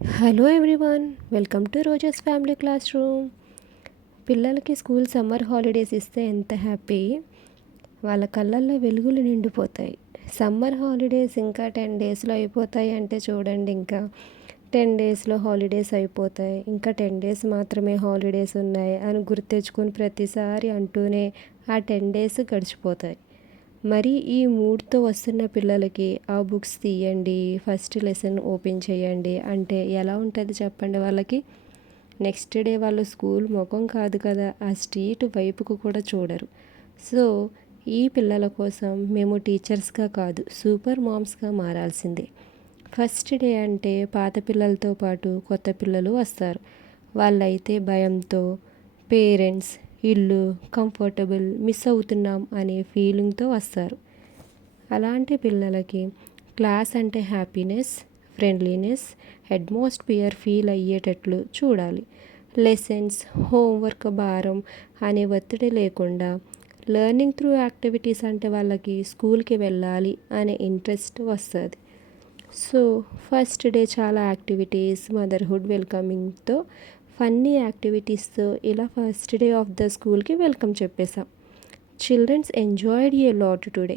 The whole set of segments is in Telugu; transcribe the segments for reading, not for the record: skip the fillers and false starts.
Hello everyone, welcome to roses family class room. పిల్లలకి స్కూల్ సమ్మర్ హాలిడేస్ ఇస్తే ఎంత హ్యాపీ, వాళ్ళ కళ్ళల్లో వెలుగులు నిండిపోతాయి. సమ్మర్ హాలిడేస్ ఇంకా 10 డేస్లో అయిపోతాయి అంటే చూడండి, ఇంకా 10 డేస్లో హాలిడేస్ అయిపోతాయి, ఇంకా 10 డేస్ మాత్రమే హాలిడేస్ ఉన్నాయి అని గుర్తెచ్చుకొని ప్రతిసారి అంటూనే ఆ 10 డేస్ గడిచిపోతాయి. మరి ఈ మూడ్తో వస్తున్న పిల్లలకి ఆ బుక్స్ తీయండి, ఫస్ట్ లెసన్ ఓపెన్ చేయండి అంటే ఎలా ఉంటుంది చెప్పండి వాళ్ళకి. నెక్స్ట్ డే వాళ్ళు స్కూల్ ముఖం కాదు కదా, ఆ స్ట్రీట్ వైపుకు కూడా చూడరు. సో ఈ పిల్లల కోసం మేము టీచర్స్గా కాదు, సూపర్ మామ్స్గా మారాల్సిందే. ఫస్ట్ డే అంటే పాత పిల్లలతో పాటు కొత్త పిల్లలు వస్తారు. వాళ్ళైతే భయంతో, పేరెంట్స్, ఇల్లు, కంఫర్టబుల్ మిస్ అవుతున్నాం అనే ఫీలింగ్తో వస్తారు. అలాంటి పిల్లలకి క్లాస్ అంటే హ్యాపీనెస్, ఫ్రెండ్లీనెస్, అట్మాస్ఫియర్ ఫీల్ అయ్యేటట్లు చూడాలి. లెసన్స్, హోంవర్క్ భారం అనే ఒత్తిడి లేకుండా లెర్నింగ్ త్రూ యాక్టివిటీస్ అంటే వాళ్ళకి స్కూల్కి వెళ్ళాలి అనే ఇంట్రెస్ట్ వస్తుంది. సో ఫస్ట్ డే చాలా యాక్టివిటీస్, మదర్హుడ్ వెల్కమింగ్తో, ఫన్నీ యాక్టివిటీస్తో ఇలా ఫస్ట్ డే ఆఫ్ ద స్కూల్కి వెల్కమ్ చెప్పేశాం. Childrens enjoyed a lot today.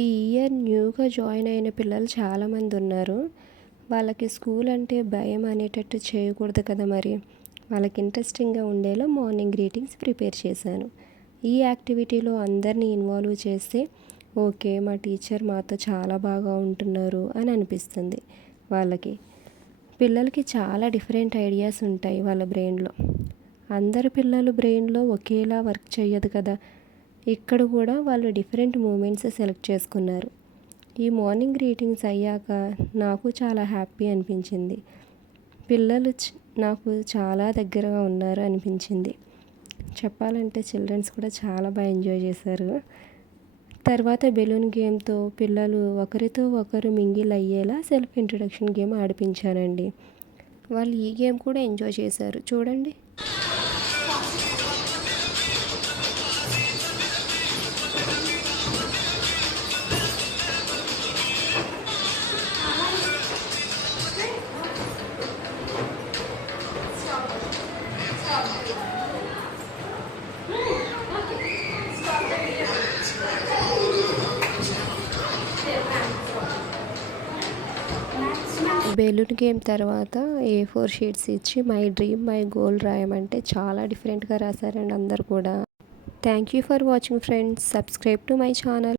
ఈ ఇయర్ న్యూగా జాయిన్ అయిన పిల్లలు చాలామంది ఉన్నారు. వాళ్ళకి స్కూల్ అంటే భయం అనేటట్టు చేయకూడదు కదా, మరి వాళ్ళకి ఇంట్రెస్టింగ్గా ఉండేలా మార్నింగ్ గ్రీటింగ్స్ ప్రిపేర్ చేశాను. ఈ యాక్టివిటీలో అందరినీ ఇన్వాల్వ్ చేస్తే ఓకే, మా టీచర్ మాతో చాలా బాగా ఉంటున్నారు అని అనిపిస్తుంది వాళ్ళకి. పిల్లలకి చాలా డిఫరెంట్ ఐడియాస్ ఉంటాయి వాళ్ళ బ్రెయిన్లో. అందరు పిల్లలు బ్రెయిన్లో ఒకేలా వర్క్ చేయదు కదా. ఇక్కడ కూడా వాళ్ళు డిఫరెంట్ మూమెంట్స్ సెలెక్ట్ చేసుకున్నారు. ఈ మార్నింగ్ గ్రీటింగ్స్ అయ్యాక నాకు చాలా హ్యాపీ అనిపించింది. పిల్లలు నాకు చాలా దగ్గరగా ఉన్నారు అనిపించింది. చెప్పాలంటే చిల్డ్రన్స్ కూడా చాలా బాగా ఎంజాయ్ చేశారు. తర్వాత బెలూన్ గేమ్తో పిల్లలు ఒకరితో ఒకరు మింగిల్ అయ్యేలా సెల్ఫ్ ఇంట్రడక్షన్ గేమ్ ఆడిపించానండి. వాళ్ళు ఈ గేమ్ కూడా ఎంజాయ్ చేశారు చూడండి. బెలూన్ గేమ్ తర్వాత A4 షీట్స్ ఇచ్చి మై డ్రీమ్ మై గోల్ రాయమంటే చాలా డిఫరెంట్గా రాశారండి అందరు కూడా. Thank you for watching friends. Subscribe to my channel.